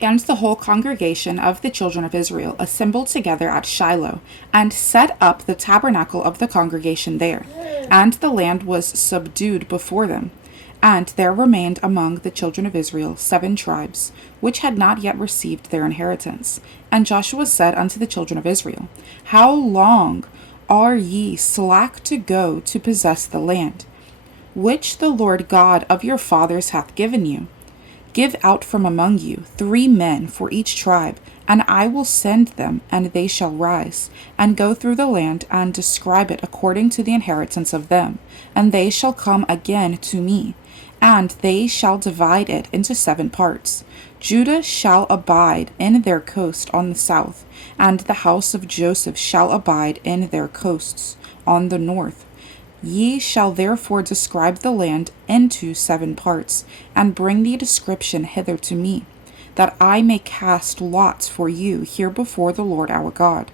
And the whole congregation of the children of Israel assembled together at Shiloh, and set up the tabernacle of the congregation there. And the land was subdued before them. And there remained among the children of Israel 7 tribes, which had not yet received their inheritance. And Joshua said unto the children of Israel, How long are ye slack to go to possess the land, which the Lord God of your fathers hath given you? Give out from among you 3 men for each tribe, and I will send them, and they shall rise, and go through the land, and describe it according to the inheritance of them. And they shall come again to me, and they shall divide it into 7 parts. Judah shall abide in their coast on the south, and the house of Joseph shall abide in their coasts on the north. Ye shall therefore describe the land into 7 parts, and bring the description hither to me, that I may cast lots for you here before the Lord our God.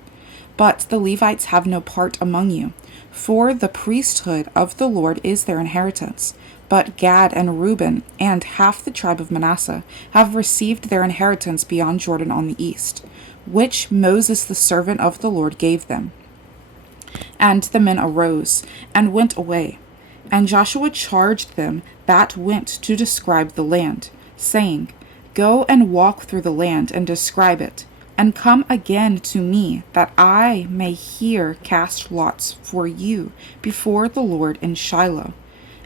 But the Levites have no part among you, for the priesthood of the Lord is their inheritance. But Gad and Reuben and half the tribe of Manasseh have received their inheritance beyond Jordan on the east, which Moses the servant of the Lord gave them. And the men arose and went away. And Joshua charged them that went to describe the land, saying, Go and walk through the land and describe it, and come again to me, that I may here cast lots for you before the Lord in Shiloh.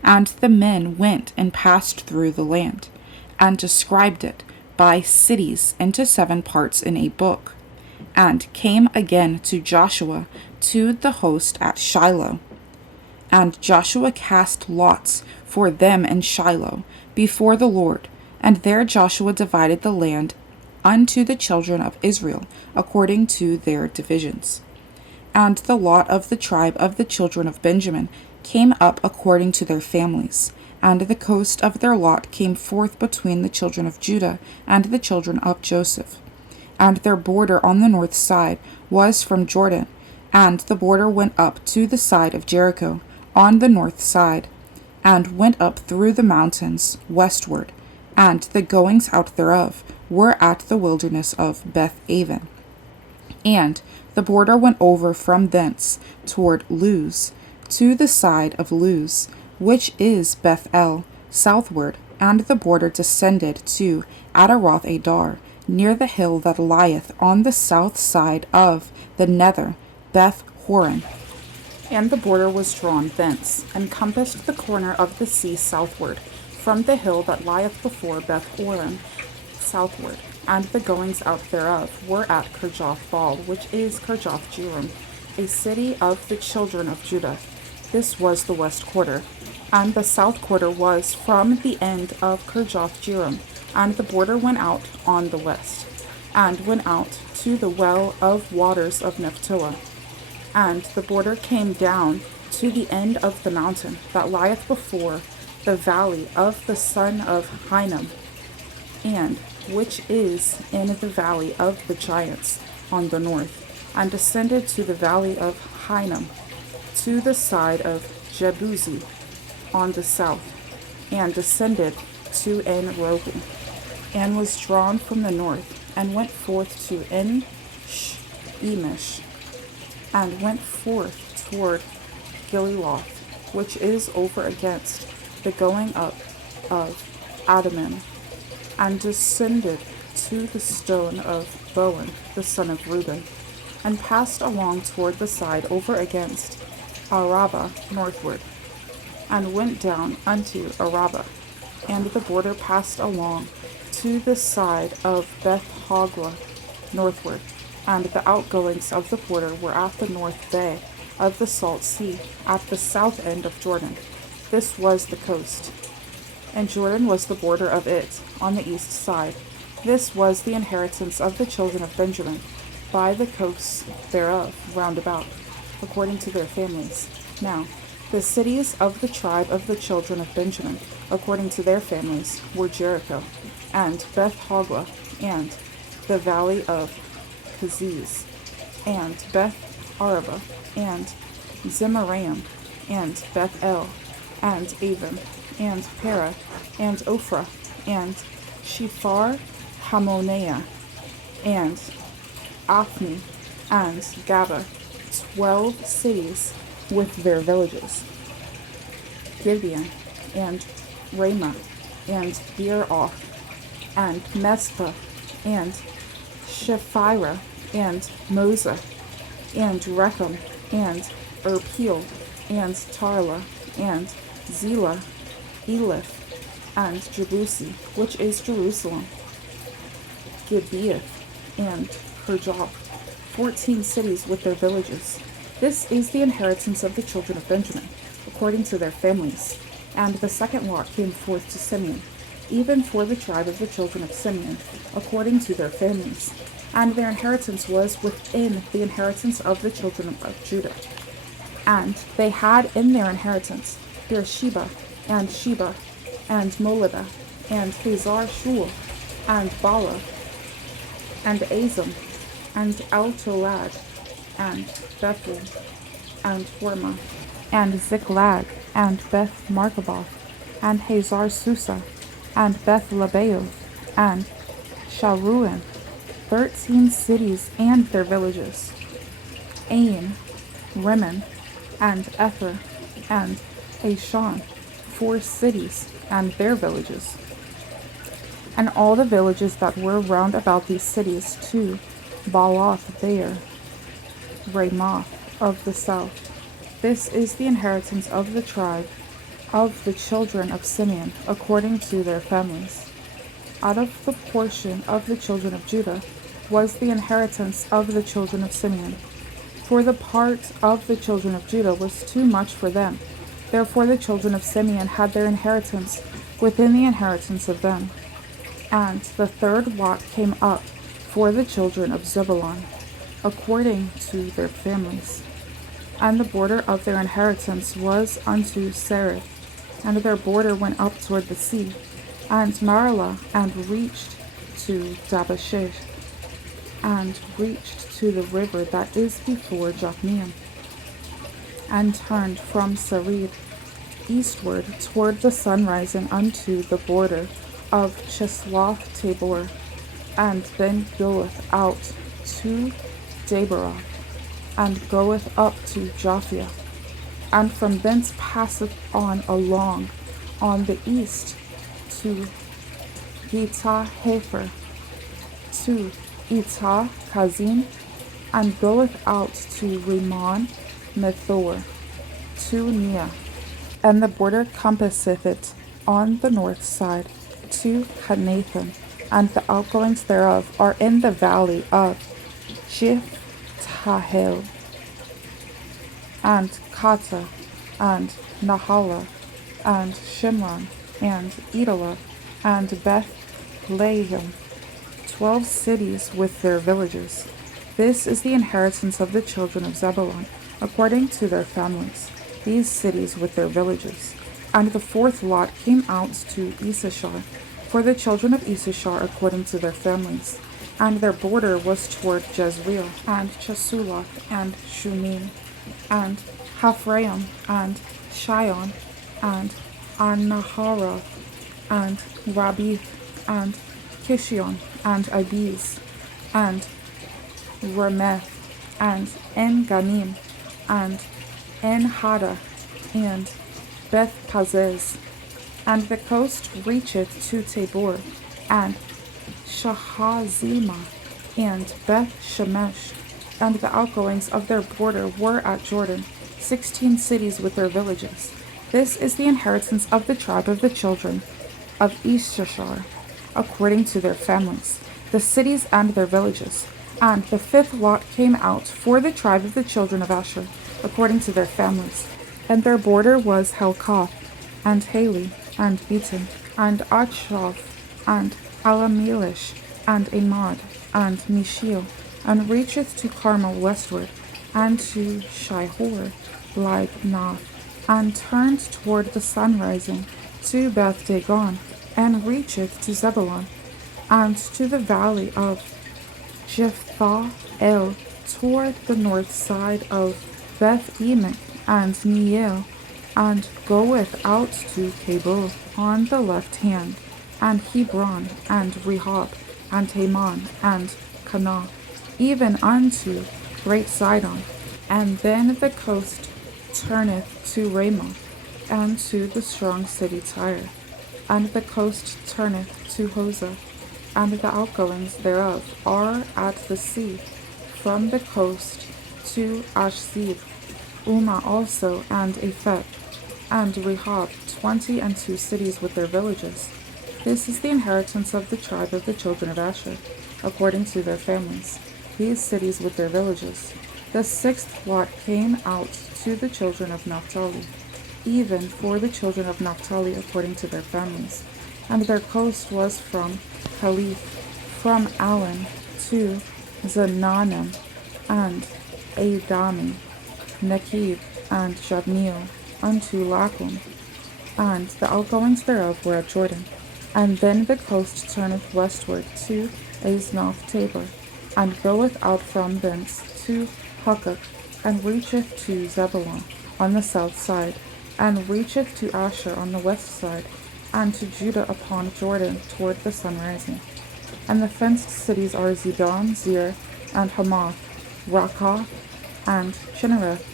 And the men went and passed through the land, and described it by cities into 7 parts in a book, and came again to Joshua to the host at Shiloh. And Joshua cast lots for them in Shiloh before the Lord, and there Joshua divided the land unto the children of Israel according to their divisions. And the lot of the tribe of the children of Benjamin came up according to their families, and the coast of their lot came forth between the children of Judah and the children of Joseph. And their border on the north side was from Jordan, and the border went up to the side of Jericho on the north side, and went up through the mountains westward, and the goings out thereof were at the wilderness of Beth-aven. And the border went over from thence toward Luz, to the side of Luz, which is Beth-el, southward, and the border descended to Adaroth Adar, near the hill that lieth on the south side of the nether Beth Horon. And the border was drawn thence, and compassed the corner of the sea southward, from the hill that lieth before Beth Horon southward, and the goings out thereof were at Kirjath Baal, which is Kirjath Jearim, a city of the children of Judah. This was the west quarter, and the south quarter was from the end of Kirjath Jearim, and the border went out on the west, and went out to the well of waters of Nephtoah. And the border came down to the end of the mountain that lieth before the valley of the son of Hinnom, and which is in the valley of the giants on the north, and descended to the valley of Hinnom, to the side of Jebuzi on the south, and descended to En-rogel, and was drawn from the north, and went forth to En-shemesh, and went forth toward Gililoth, which is over against the going up of Adamim, and descended to the stone of Bowen, the son of Reuben, and passed along toward the side over against Arabah northward, and went down unto Arabah, and the border passed along to the side of Beth-hogla northward, and the outgoings of the border were at the north bay of the salt sea, at the south end of Jordan. This was the coast, and Jordan was the border of it on the east side. This was the inheritance of the children of Benjamin, by the coasts thereof round about, according to their families. Now, the cities of the tribe of the children of Benjamin, according to their families, were Jericho, and Beth-hogla, and the valley of Keziz, and Beth-araba, and Zemaraim, and Beth-el, and Avon, and Parah, and Ophrah, and Shephar Hamonea, and Ophni, and Gaba, 12 cities with their villages. Gibeon, and Ramah, and Beeroth, and Mespah, and Shephirah, and Moza, and Rechem, and Erpeel, and Tarla, and Zillah, Elith, and Jebusi, which is Jerusalem. Gibeath, and Kirjath, 14 cities with their villages. This is the inheritance of the children of Benjamin, according to their families. And the second lot came forth to Simeon, even for the tribe of the children of Simeon, according to their families. And their inheritance was within the inheritance of the children of Judah. And they had in their inheritance Beersheba, and Sheba, and Moladah, and Hazar Shul, and Bala, and Azam, and Eltolad, and Bethel, and Hormah, and Ziklag, and Beth Markaboth, and Hazar Susa, and Beth Lebaoth, and Sharuin, 13 cities and their villages. Ain, Rimmon, and Ether, and Ashan, 4 cities and their villages. And all the villages that were round about these cities, too, Baalath Beer, Ramoth of the south. This is the inheritance of the tribe of the children of Simeon, according to their families. Out of the portion of the children of Judah was the inheritance of the children of Simeon. For the part of the children of Judah was too much for them. Therefore the children of Simeon had their inheritance within the inheritance of them. And the third lot came up for the children of Zebulun, according to their families. And the border of their inheritance was unto Sereth, and their border went up toward the sea, and Marlah, and reached to Dabasheth, and reached to the river that is before Jokneam, and turned from Sarid eastward toward the sunrising unto the border of Chisloth Tabor, and then goeth out to Daberoth, and goeth up to Japhia, and from thence passeth on along on the east to Gita Hefer, to Etah Kazim, and goeth out to Rimmon Methor, to Nea, and the border compasseth it on the north side to Hanathan, and the outgoings thereof are in the valley of Jiphtahel, and Kata, and Nahala, and Shimron, and Edalah, and Beth Lahim, 12 cities with their villages. This is the inheritance of the children of Zebulun, according to their families, these cities with their villages. And the fourth lot came out to Issachar, for the children of Issachar according to their families. And their border was toward Jezreel, and Chesuloth, and Shunem, and Haphraim, and Shion, and Anaharath, and Rabith, and Kishion, and Abiz, and Remeth, and En-Ganim, and En-Hada, and Beth-Pazez. And the coast reacheth to Tabor, and Shahazimah, and Beth-Shemesh, and the outgoings of their border were at Jordan, 16 cities with their villages. This is the inheritance of the tribe of the children of Issachar, according to their families, the cities and their villages. And the fifth lot came out for the tribe of the children of Asher, according to their families. And their border was Helkath, and Haley, and Beaton, and Achshaph, and Alamelish, and Amad, and Mishiel, and reacheth to Carmel westward, and to Shihor, like Nath, and turned toward the sunrising to Beth Dagon, and reacheth to Zebulun, and to the valley of Jephthah-el, toward the north side of Beth-emek and Neiel, and goeth out to Cabul on the left hand, and Hebron, and Rehob, and Haman, and Canaan, even unto great Sidon. And then the coast turneth to Ramah, and to the strong city Tyre. And the coast turneth to Hosah, and the outgoings thereof are at the sea, from the coast to Ashzib, Uma also, and Aphek, and Rehob, 22 cities with their villages. This is the inheritance of the tribe of the children of Asher, according to their families, these cities with their villages. The sixth lot came out to the children of Naphtali, even for the children of Naphtali according to their families. And their coast was from Caliph, from Alan to Zananim, and Adami, Nekib, and Jabneel, unto Lakum, and the outgoings thereof were at Jordan. And then the coast turneth westward to Aznoth Tabor, and goeth out from thence to Hukkok, and reacheth to Zebulun on the south side, and reacheth to Asher on the west side, and to Judah upon Jordan toward the sun rising. And the fenced cities are Zidon, Zir, and Hamath, Rakah, and Chinnereth,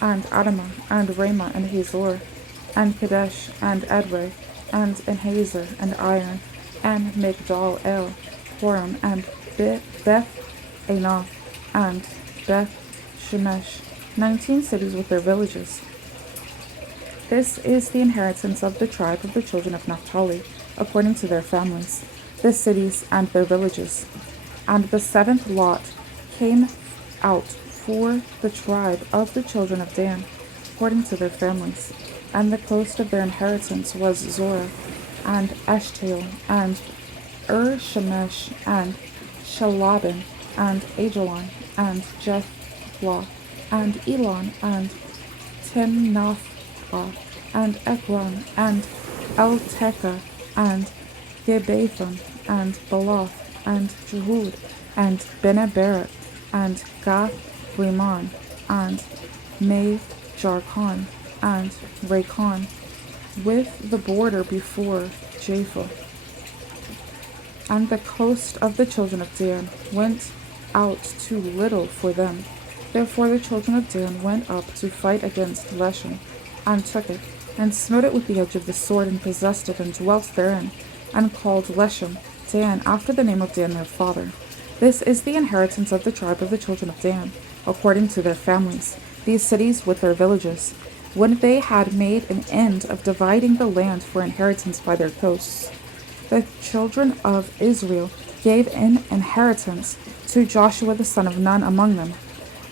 and Adamah, and Ramah, and Hazor, and Kadesh, and Edrei, and Enhazer, and Iron, and Migdal El, Horam, and Beth Anath, and Beth Shemesh, 19 cities with their villages. This is the inheritance of the tribe of the children of Naphtali, according to their families, the cities and their villages. And the seventh lot came out for the tribe of the children of Dan, according to their families. And the coast of their inheritance was Zorah, and Eshtaol, and Shemesh, and Shalabin, and Ajalon, and Jethlah, and Elon, and Timnathah, and Ekron, and Eltekeh, and Gibbethon, and Baloth, and Jehud, and Beneberet, and Gath Rimmon, and Jarkon, and Raycon, with the border before Japheth. And the coast of the children of Dan went out too little for them. Therefore the children of Dan went up to fight against Leshem, and took it, and smote it with the edge of the sword, and possessed it, and dwelt therein, and called Leshem Dan, after the name of Dan their father. This is the inheritance of the tribe of the children of Dan, according to their families, these cities with their villages. When they had made an end of dividing the land for inheritance by their coasts, the children of Israel gave an inheritance to Joshua the son of Nun among them.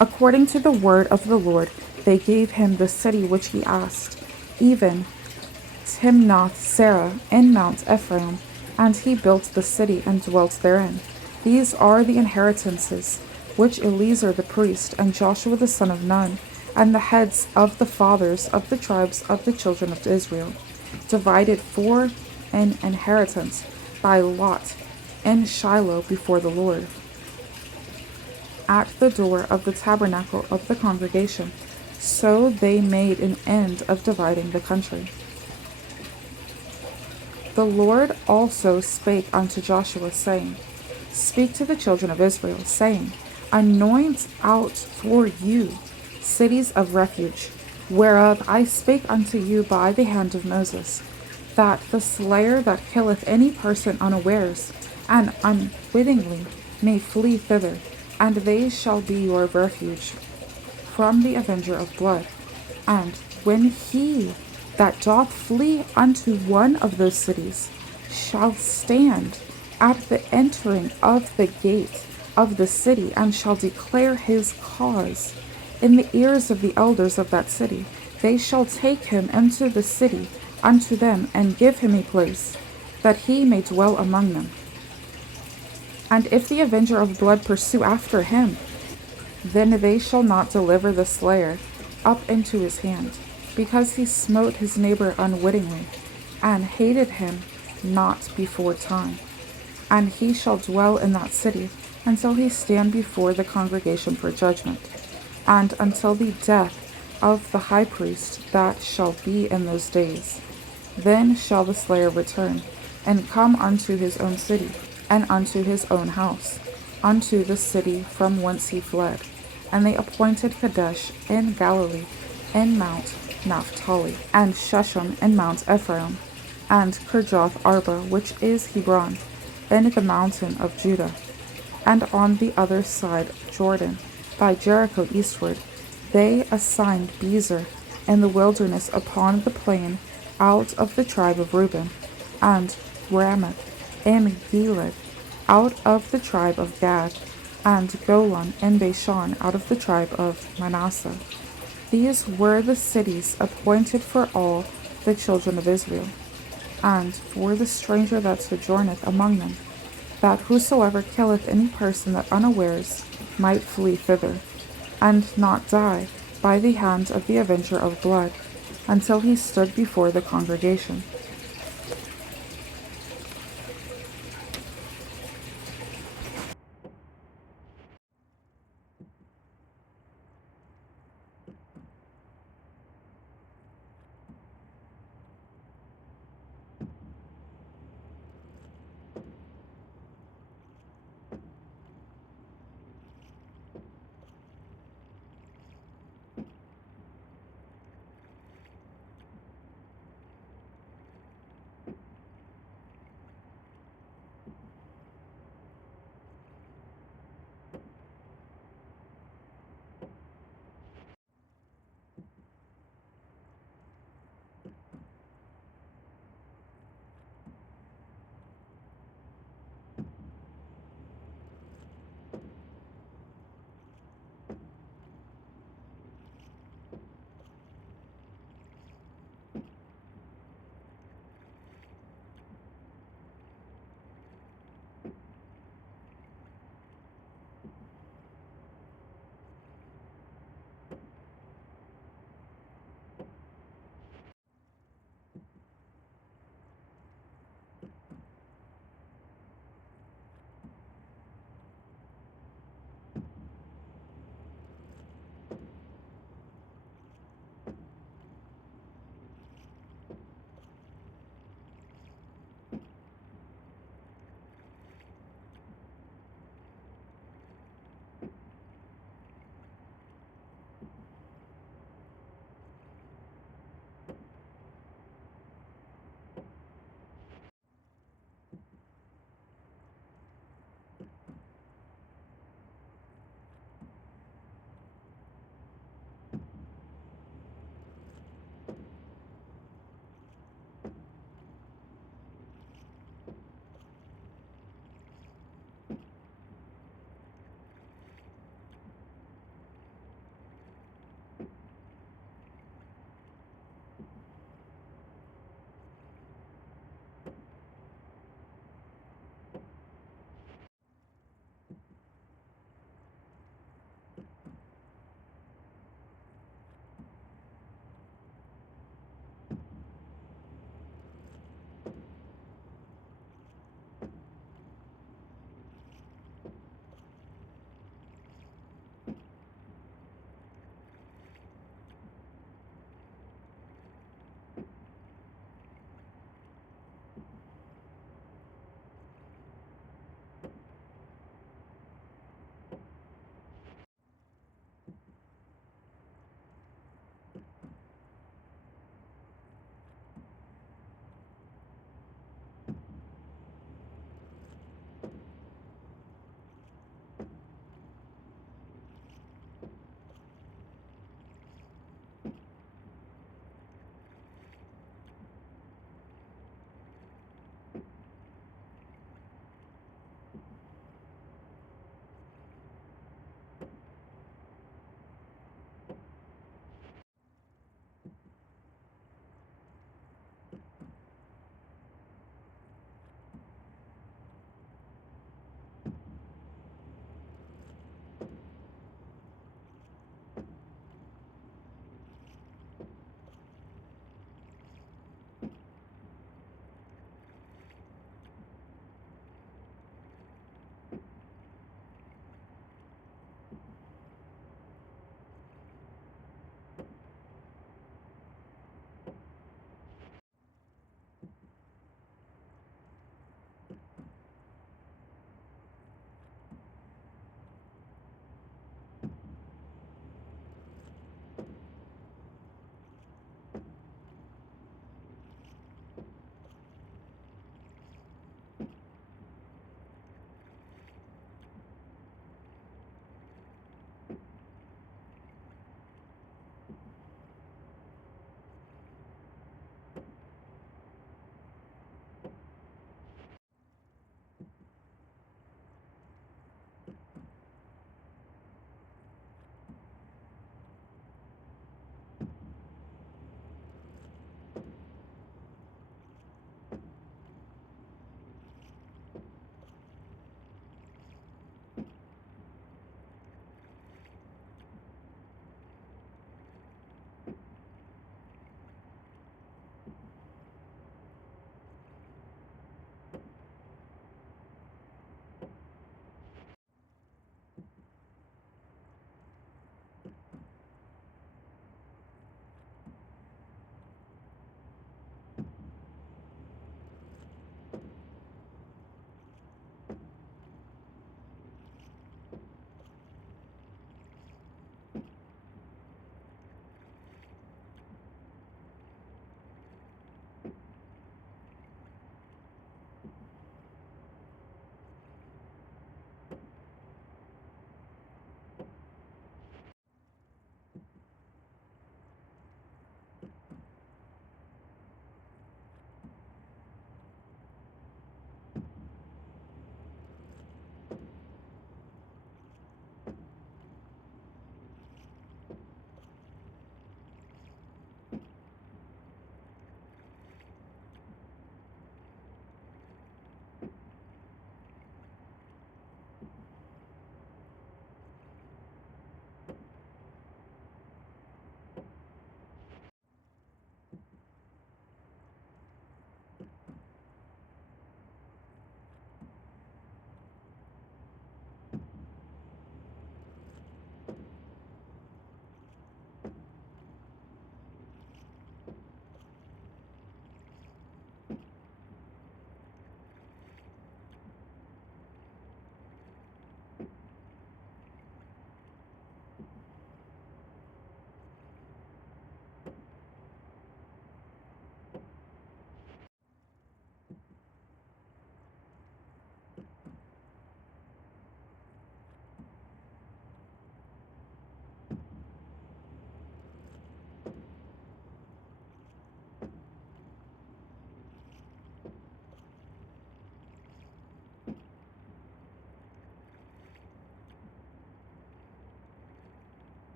According to the word of the Lord, they gave him the city which he asked, even Timnath-Serah in Mount Ephraim, and he built the city and dwelt therein. These are the inheritances which Eleazar the priest and Joshua the son of Nun, and the heads of the fathers of the tribes of the children of Israel, divided for an inheritance by lot in Shiloh before the Lord, at the door of the tabernacle of the congregation. So they made an end of dividing the country. The Lord also spake unto Joshua, saying, Speak to the children of Israel, saying, Anoint out for you cities of refuge, whereof I spake unto you by the hand of Moses, that the slayer that killeth any person unawares and unwittingly may flee thither, and they shall be your refuge from the avenger of blood. And when he that doth flee unto one of those cities shall stand at the entering of the gate of the city, and shall declare his cause in the ears of the elders of that city, they shall take him into the city unto them, and give him a place, that he may dwell among them. And if the avenger of blood pursue after him, then they shall not deliver the slayer up into his hand, because he smote his neighbor unwittingly, and hated him not before time. And he shall dwell in that city until he stand before the congregation for judgment, and until the death of the high priest that shall be in those days. Then shall the slayer return, and come unto his own city. and unto his own house, unto the city from whence he fled. And they appointed Kadesh in Galilee, in Mount Naphtali, and Shechem in Mount Ephraim, and Kirjath Arba, which is Hebron, in the mountain of Judah, and on the other side Jordan, by Jericho eastward. They assigned Bezer in the wilderness upon the plain out of the tribe of Reuben, and Ramoth in Gilead out of the tribe of Gad, and Golan in Bashan out of the tribe of Manasseh. These were the cities appointed for all the children of Israel, and for the stranger that sojourneth among them, that whosoever killeth any person that unawares might flee thither, and not die by the hand of the avenger of blood, until he stood before the congregation.